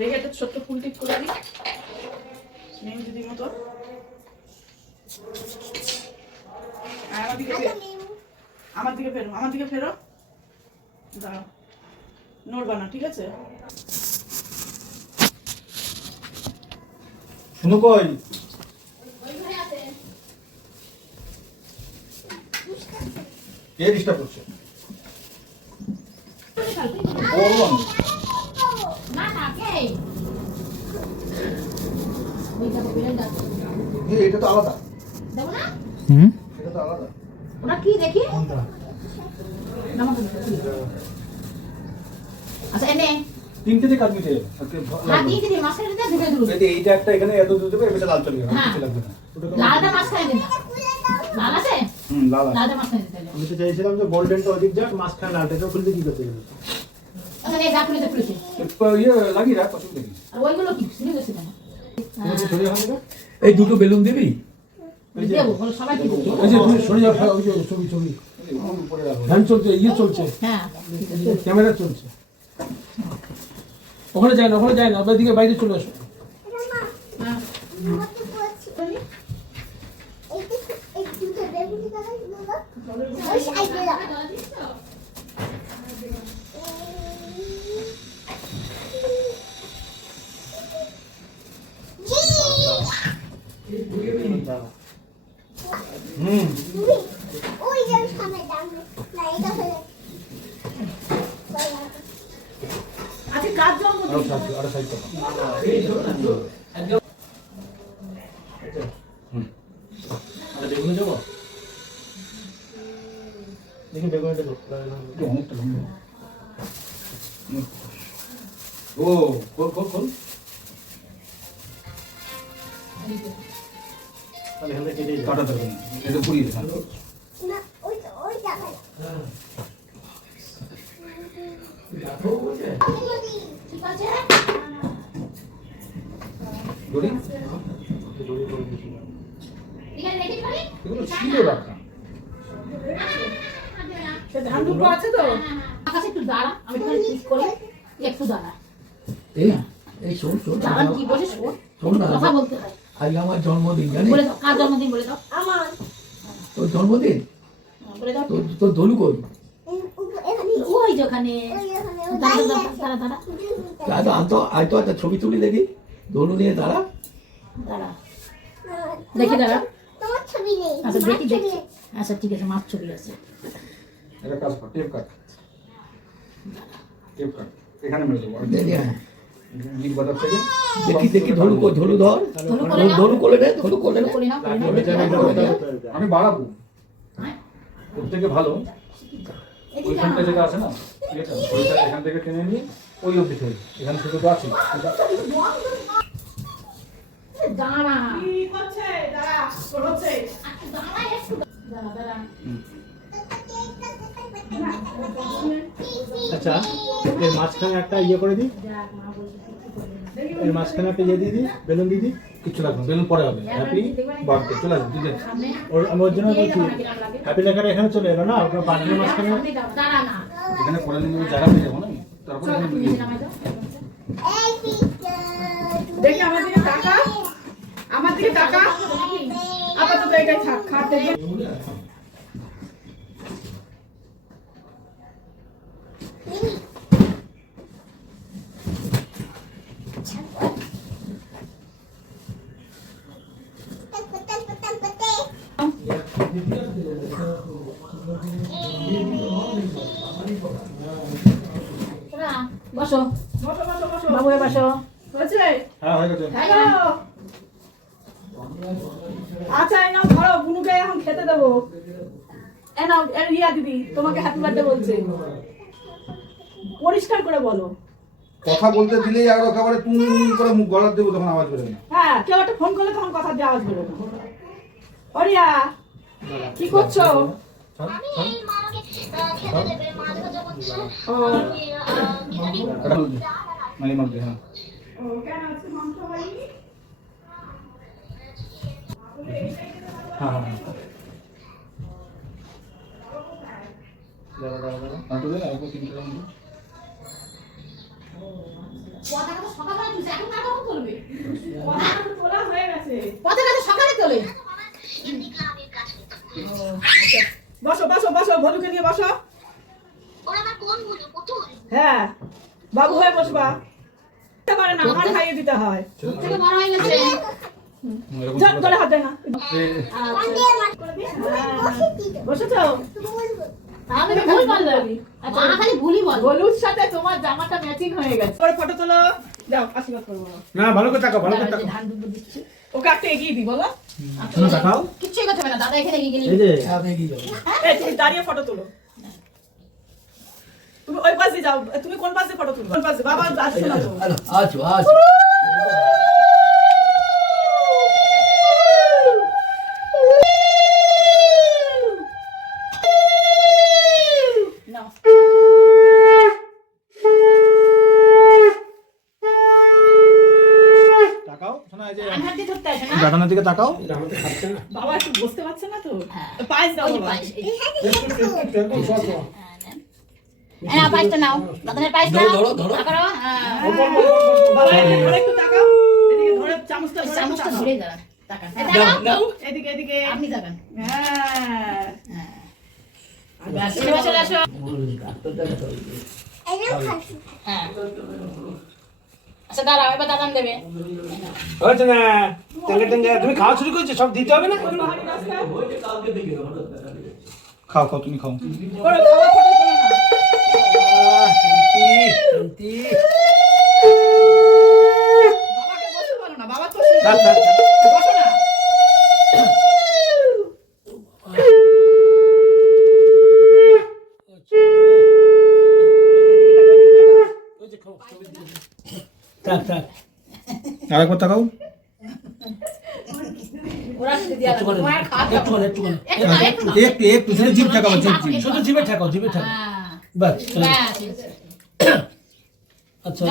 দেখে একটা ছোট্ট ফুল টিপ করে দিই। স্নেহ দিদির মতো। আমার দিকে আমার দিকে ফেরো আমার দিকে ফেরো। দাঁড়াও নড়বা না ঠিক আছে? শুনো কই? কে ডিস্টার্ব করছে? বলব আমি। না না কে ওইটা তো বেড়ে যাচ্ছে এ, এটা তো আলাদা। না? এটা তো আলাদা। ওটা কি দেখি। আচ্ছা এনে। তিনটে দিয়ে কাজ মিটে হ্যাঁ দিয়ে দিবি মাঝখানে ঢুকে দিবি যাবে এইটা একটা এখানে এত দুধ দেবে এটা লাল চলে যাবে হ্যাঁ। কিছু লাগবে না। ওটা তো- লালটা দিন। লাল আছে? হুম লাল আছে। লালটা মাঝখানে দিতে হবে। আমি তো চাইছিলাম যে গোল্ডেনটা ওদিক যাক মাঝখানে লালটা এটা খুলতে কি করতে গেলে আচ্ছা খুলেছে ইয়ে লাগিয়ে রাখ পছন্দ দেখি আর ওইগুলো কি? সিনে গেছে কেন তুমি কি সরে যাবে এই দুটো বেলুন দিবি? দেবো বলো সবাই কি দেবো। এই যে তুমি সরে যাও ওই ছবি ছবি। ফ্যান চলছে ইয়ে চলছে। হ্যাঁ। ক্যামেরা চলছে। ওখানে যায় না ওখানে যায় না ওই দিকে বাইরে চলে আসো হ্যাঁ হুম আজকে কার জন্মদিন আরও সাইড আরও সাইড করো আরে বেগুনে যাব? দেখি বেগুনটা দেখো অনেকটা লম্বা। ও খোল খোল খোল। কেটে না। এটা পুড়িয়ে এগুলো ছিল রাখা। ধান দুটো আছে তো? আকাশে একটু দাঁড়া আমি ঠিক করি একটু দাঁড়া। এই এই শোন শোন দাঁড়া কি বলে শোন। শোন না কথা বলতে হয়। আজ আমার জন্মদিন জানিস? বলে দাও কার জন্মদিন বলে দাও? তোর জন্মদিন? হ্যাঁ, বলে দাও। তোর তোর ধনু কই? ওই যে দাঁড়া দাঁড়া দাঁড়া দাঁড়া। তো একটা ছবি তুলি দেখি। ধনু নিয়ে দাঁড়া। দাঁড়া। দেখি দাঁড়া। ছবি নেই আচ্ছা দেখি দেখি। আচ্ছা ঠিক আছে মাছ ছবি আছে। এটা কাজ কর টেপ কাট টেপ কাট এখানে মেরে দেবো দেখি। হ্যাঁ। থেকে দেখি ধর। নে নে। নাও আমি বাড়াবো। হ্যাঁ। ওর থেকে ভালো। এদিকে ওইখানটা যেটা আছে না ওইটা এখান থেকে টেনে নিয়ে ওই অবধি থেকে এখানে শুধু তো আছে দাঁড়া। হচ্ছে। আচ্ছা এর মাঝখানে একটা ইয়ে করে দিই। এর মাঝখানে একটা ইয়ে দিয়ে দিই বেলুন দিয়ে দিই কিচ্ছু লাগবে বেলুন পরে হবে। হ্যাপি বার্থডে চলে আসবে ঠিক ওর আমি ওর জন্য বলছি হ্যাপি লেখাটা এখানে চলে এলো না? ওটা বাটনের মাঝখানে এখানে করে নিলে জায়গা পেয়ে যাব না? তারপরে দেখি আমার দিকে টাকা আমার দিকে টাকা আপাতত থাক খাটে বসো বসো বসো। বসো বাবু বসো। হয়েছে? হ্যাঁ হয়ে গেছে। হ্যালো। আচ্ছা এই নাও ধরো বুনুকে এখন খেতে দেবো। এ নাও এ রিয়া দিদি তোমাকে হ্যাপি বার্থডে বলছে। পরিষ্কার করে বলো। কথা বলতে দিলেই আর একেবারে টুন করে মুখ গলার দেবো তখন আওয়াজ বেরোবে না। হ্যাঁ কেউ একটা ফোন করলে তখন কথা দিয়ে আওয়াজ বেরোবে ও রিয়া কি করছ? ও মাঝে হ্যাঁ। ও, কেন আজকে মাংস হয়নি? হ্যাঁ হ্যাঁ। সকালে তোলে বসো বসো বসো ভলুকে নিয়ে বসো। হ্যাঁ বাবু হয়ে বসবা। পারে না আমার খাইয়ে দিতে হয়। বড় হয়ে গেছে না। আচ্ছা। ভুল বলল মা খালি ভুলই বল। হলুদ সাথে তোমার জামাটা ম্যাচিং হয়ে গেছে। পরে ফটো তোলো। যাও আশীর্বাদ করব। না ভালো করে তাকাও ভালো করে তাকাও। ওকে একটা এগিয়ে দিই বলো। তাকাও। কিচ্ছুই করতে হবে না দাদা এখানে এগিয়ে গেলি। এই তুমি দাঁড়িয়ে ফটো তোলো। তুমি ওই পাশে যাও তুমি কোন পাশে ফটো তুলো কোন পাশে? বাবা আসছে না। তো আছো আছো দাদানের দিকে তাকাও। বাবা একটু বসতে পারছে না তো? হ্যাঁ। পায়েস দাও পায়েস, এই যে। একদম সব সব। এই নাও পায়েসটা নাও। দাদানের পায়েস ধরো, নাও। ধরো, ধরো। করো, হ্যাঁ। বাবা এদিকে একটু তাকাও। এদিকে ধরে চামচটা চামচটা ধরে দাঁড়ান। তাকান। এই নাও। তাকাও। এদিকে এদিকে। আপনি যাবেন। হ্যাঁ। আসো। হ্যাঁ। আচ্ছা দাঁড়াও এবার দাদান দেবে। হয়েছে না? টেঙ্গে টেঙ্গে তুমি খাওয়া শুরু করেছ? সব দিতে হবে না। খাও খাও তুমি খাও। বাবা ফটো তোলো না বাবাকে বসতে পারো না বাবা তো থাক, থাক, আরেকবার তাকাও। একটু একটু দাও। একটু একটু শুধু জিভ ঠাকাও জিভ জিভ। শুধু জিভে ঠাকাও জিভে ঠাকাও। হ্যাঁ। বাস। আচ্ছা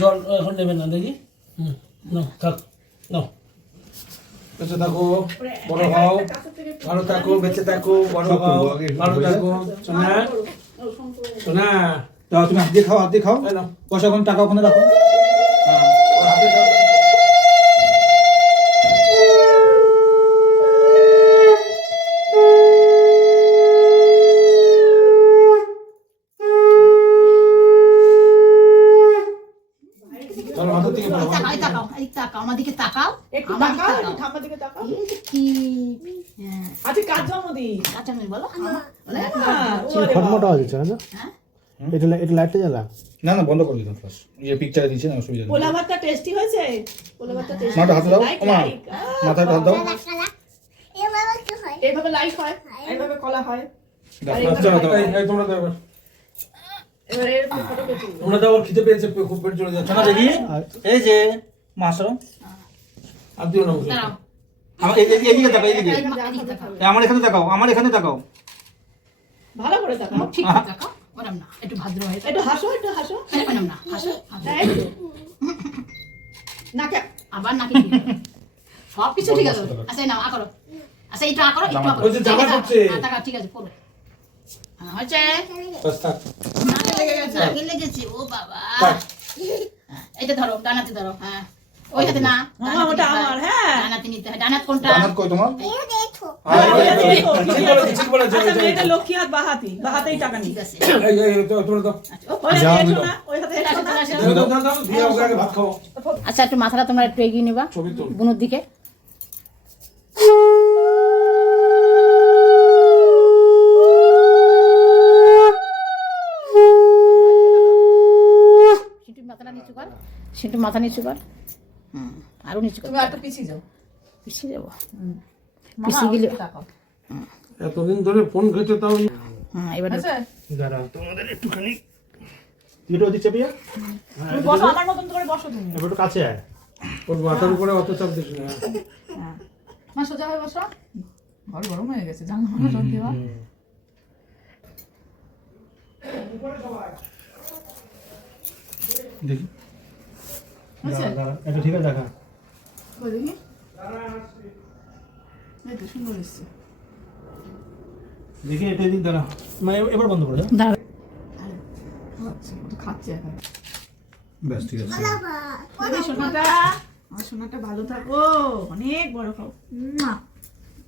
জল এখন নেবেন না দেখি। হুম, নাও থাক নাও। বেঁচে থাকো বড় হও ভালো থাকো বেঁচে থাকো বড় হও ভালো থাকো। সোনা সোনা দাও তুমি হাত দিয়ে খাও হাত দিয়ে খাও। নাও। পয়সা ওখানে টাকা ওখানে রাখো। এটা এটা লাইটটা জ্বালা। না না বন্ধ করে দিলাম প্লাস এই পিকচারে দিয়েছে না অসুবিধা নেই। পোলা ভাতটা টেস্টি হয়েছে? পোলা ভাতটা টেস্টি মাটা হাতে দাও। মা হাত হয়। হয়? তোমরা তোমরা খিদে পেয়েছে খুব পেট চলে যাচ্ছে। না দেখি। এই যে মাসো আর দিও না আমার তাকাও এদিকে এখানে তাকাও আমার এখানে তাকাও। ভালো করে তাকাও। ঠিক তাকাও ওরম না একটু ভাদ্র হয়ে একটু হাসো একটু হাসো। ওরম না হাসো হাসো। হ্যাঁ, একটু। নাকে। আবার নাকি সব কিছু ঠিক আছে। আচ্ছা নাও আ করো। আচ্ছা এইটা আ করো একটু আ করো। জামা পড়ছে। হ্যাঁ, ঠিক আছে করো হ্যাঁ হয়েছে? বাস থাক। নাকে লেগে গেছে নাকে লেগেছে ও বাবা। থাক। হ্যাঁ, ধরো ডানাতে ধরো হ্যাঁ। ওই হাতে না ওটা আমার, নিতে হয়। ডানাত কোনটা? কই তোমার? আচ্ছা, আচ্ছা একটু মাথাটা তোমরা একটু এগিয়ে নিবা। বুনুর দিকে। সিটু মাথাটা নিচু কর। সিটু মাথা নিচু কর। হুম। আরও নিচু কর। তুমি একটু পিছিয়ে যাও। পিছিয়ে যাব। পিছিয়ে গেলে এতদিন ধরে ফোন ঘেটে তাও হুম এবার? দাঁড়াও তোমাদের একটুখানি ওদিক চাপিয়া বসো আমার মতন করে বসো তুমি। এবার কাছে আয়। ওর মাথার উপরে অত চাপ দিস না। মা সোজা হয়ে বসো। ঘর গরম হয়ে গেছে দেখি। এটা ঠিক আছে দেখা। দেখি। দেখি এটা দাঁড়া মানে এবার বন্ধ করে দাঁড়া আচ্ছা, ও তো খাচ্ছে এখন। ব্যাস ঠিক আছে। সোনাটা আমার সোনাটা ভালো থাকো। অনেক বড় খাও। মুয়া।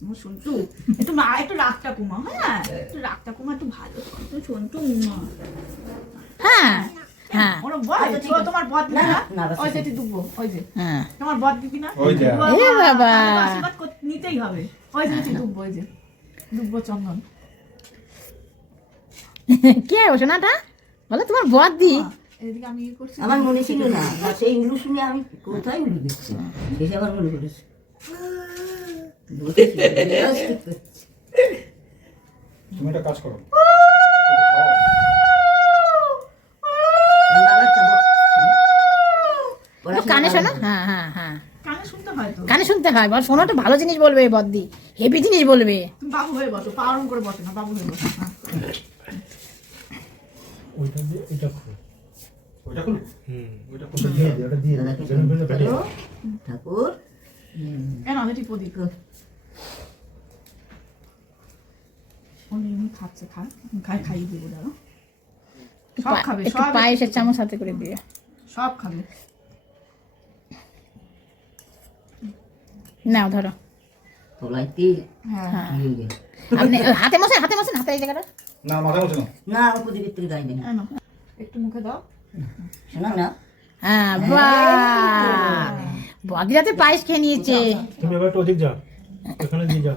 আমার সন্টু একটু মা একটু রাগটা কমা হ্যাঁ? একটু রাগটা কমা একটু ভালো সন্টু মুয়া। হ্যাঁ হ্যাঁ ওর বল ও তোমার বদ না? ওই যে ডুববো ওই যে। হ্যাঁ। তোমার বদ দিবি না? ওই যে। এ বাবা। আশীর্বাদ নিতেই হবে। ওই যে ডুববো ওই যে। ডুববো চন্দন। কে ও সোনাটা? বলো তোমার এদিকে আমি ইয়ে করছি। আমার মনে ছিল না। সেই উলু শুনে আমি কোথায় উলু দেখছি? শেষে আবার মনে করেছি। তুমি একটা কাজ করো। কানে শোনো? হ্যাঁ হ্যাঁ হ্যাঁ। কানে শুনতে হয় তো। কানে শুনতে হয়। বল শোনো তো ভালো জিনিস বলবে বদ্দি। হেভি জিনিস বলবে। বাবু হয়ে বসো পাওয়ারম করে বসো না বাবু হয়ে বসো। ওইটা দিয়ে এটা ওইটা হুম। ওইটা দাদাকে শান্ত করো। ঠাকুর। কেন প্রদীপ খাচ্ছে খা খাই খাইয়ে দেবো দাঁড়ো সব খাবে একটু পায়েসের চামচ হাতে করে দিয়ে। সব খাবে। নাও ধরো। হ্যাঁ। হ্যাঁ। আপনি হাতে মশান হাতে মশান হাতে এই জায়গাটা। না মাথা একটু মুখে দাও। শোনা হ্যাঁ বাহ। বদ্দি পায়েস খেয়ে নিয়েছে। তুমি এবার একটু ওদিক যাও এখানে দিয়ে যাও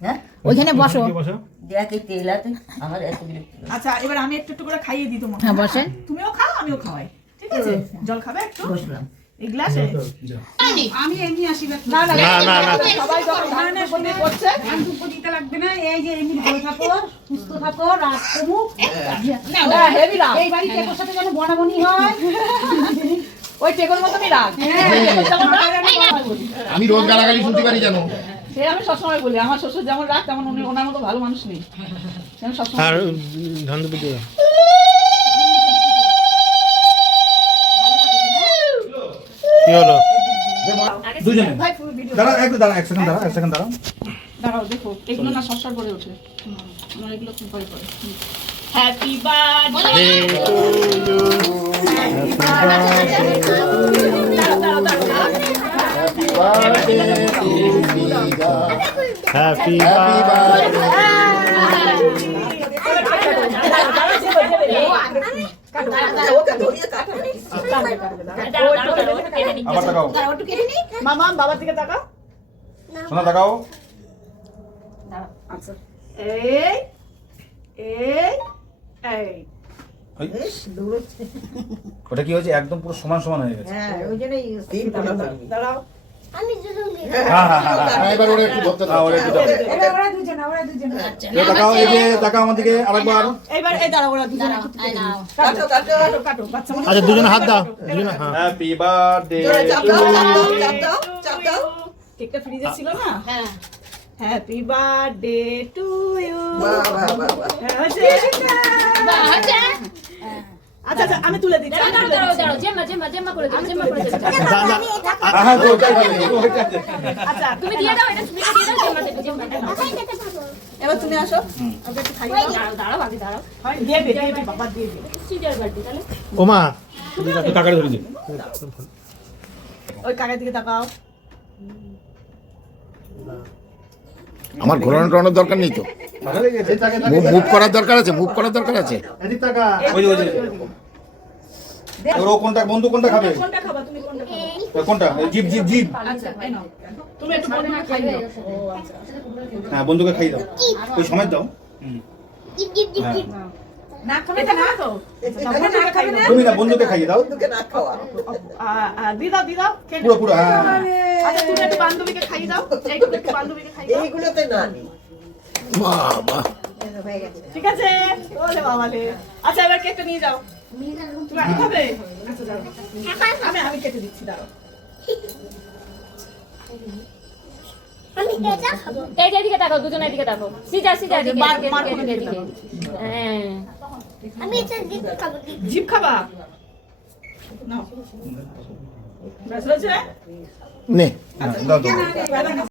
হ্যাঁ? ওইখানে বসো। দিয়ে বসো। দেখ এই তেল আছে আমার এত বিরক্ত। আচ্ছা এবার আমি একটু একটু করে খাইয়ে দিই তোমাকে। হ্যাঁ, বসেন। তুমিও খাও আমিও খাওয়াই। ঠিক আছে? জল খাবে একটু? বসলাম। এই গ্লাসে? আমি এমনি আশীর্বাদ না। না না, না, না। সবাই যখন ধারণে বলে করছে। হ্যাঁ। ওই টেকোর মতনই রাগ আমি রোজ গালাগালি শুনতে পারি জানো সে আমি সবসময় বলি আমার শ্বশুর যেমন রাগ তেমন উনি ওনার মতো ভালো মানুষ নেই। আমি সবসময় আর। কি হলো? দুজনে। দাঁড়া একটু দাঁড়া এক সেকেন্ড দাঁড়া এক সেকেন্ড দাঁড়া দাঁড়াও দেখো এগুলো না সরসর করে ওঠে। আমার এগুলো খুব ভয় করে। হ্যাপি বার্থডে হ্যাপি আবার তাকাও। মামা বাবার দিকে তাকাও। শোনা তাকাও। এই এই এই। ওই। ওটা কি হয়েছে? একদম পুরো সমান সমান হয়ে গেছে। হ্যাঁ দাঁড়াও। আচ্ছা দুজনে হাত দাও দুজনে হ্যাঁ হ্যাপি বার্থডে কেকটা ফ্রিজে ছিল না? হ্যাঁ। Happy birthday to you? আচ্ছা আচ্ছা আমি তুলে দিচ্ছি আমি তুলে দিচ্ছি। হ্যাঁ তো ওটাই ভালো, ওটাই ভালো। আচ্ছা তুমি দিয়ে দাও এটা তুমি দিয়ে দাও জেম্মা জেম্মা এবার তুমি আসো ওকে একটু খাইয়ে দাঁড়াও দাঁড়াও আগে দাঁড়াও হয় দিয়ে দে দিয়ে দে বাবা দিয়ে দে সিজার বার্থডে তাহলে ওমা কাকারে ধরে দে ওই কাকের দিকে তাকাও আমার ঘোরানো টোরানোর দরকার নেই তো মুভ করার দরকার আছে মুভ করার দরকার আছে এবার ও কোনটা বন্ধু কোনটা খাবে? কোনটা খাবা তুমি কোনটা খাবা? কোনটা? জিপ জিপ জিপ আচ্ছা তুমি একটু বন্ধুকে খাইয়ে দাও আচ্ছা হ্যাঁ বন্ধুকে খাই দাও। ওই সময় দাও। হুম। না খাবে না? তো বন্ধুকে খাইয়ে দাও। তুমি না বন্ধুকে খাইয়ে দাও। আ- আ, দি দাও দি দাও। পুরো পুরো হ্যাঁ। আচ্ছা তুমি একটু বান্ধবীকে খাইয়ে দাও। এইটুকু একটু বান্ধবীকে খাইয়ে দাও। বাবা। ঠিক আছে। ওলে আচ্ছা এবার কেকটা নিয়ে যাও। আচ্ছা যাও। আমি আমি কেটে দিচ্ছি দাঁড়াও। এই যে এদিকে তাকাও দুজনে এদিকে তাকাও সিজা সিজা এদিকে মার- এদিকে, হ্যাঁ। জিপ খাবা নাও। ব্যাস হয়েছে? নে। দাও দাও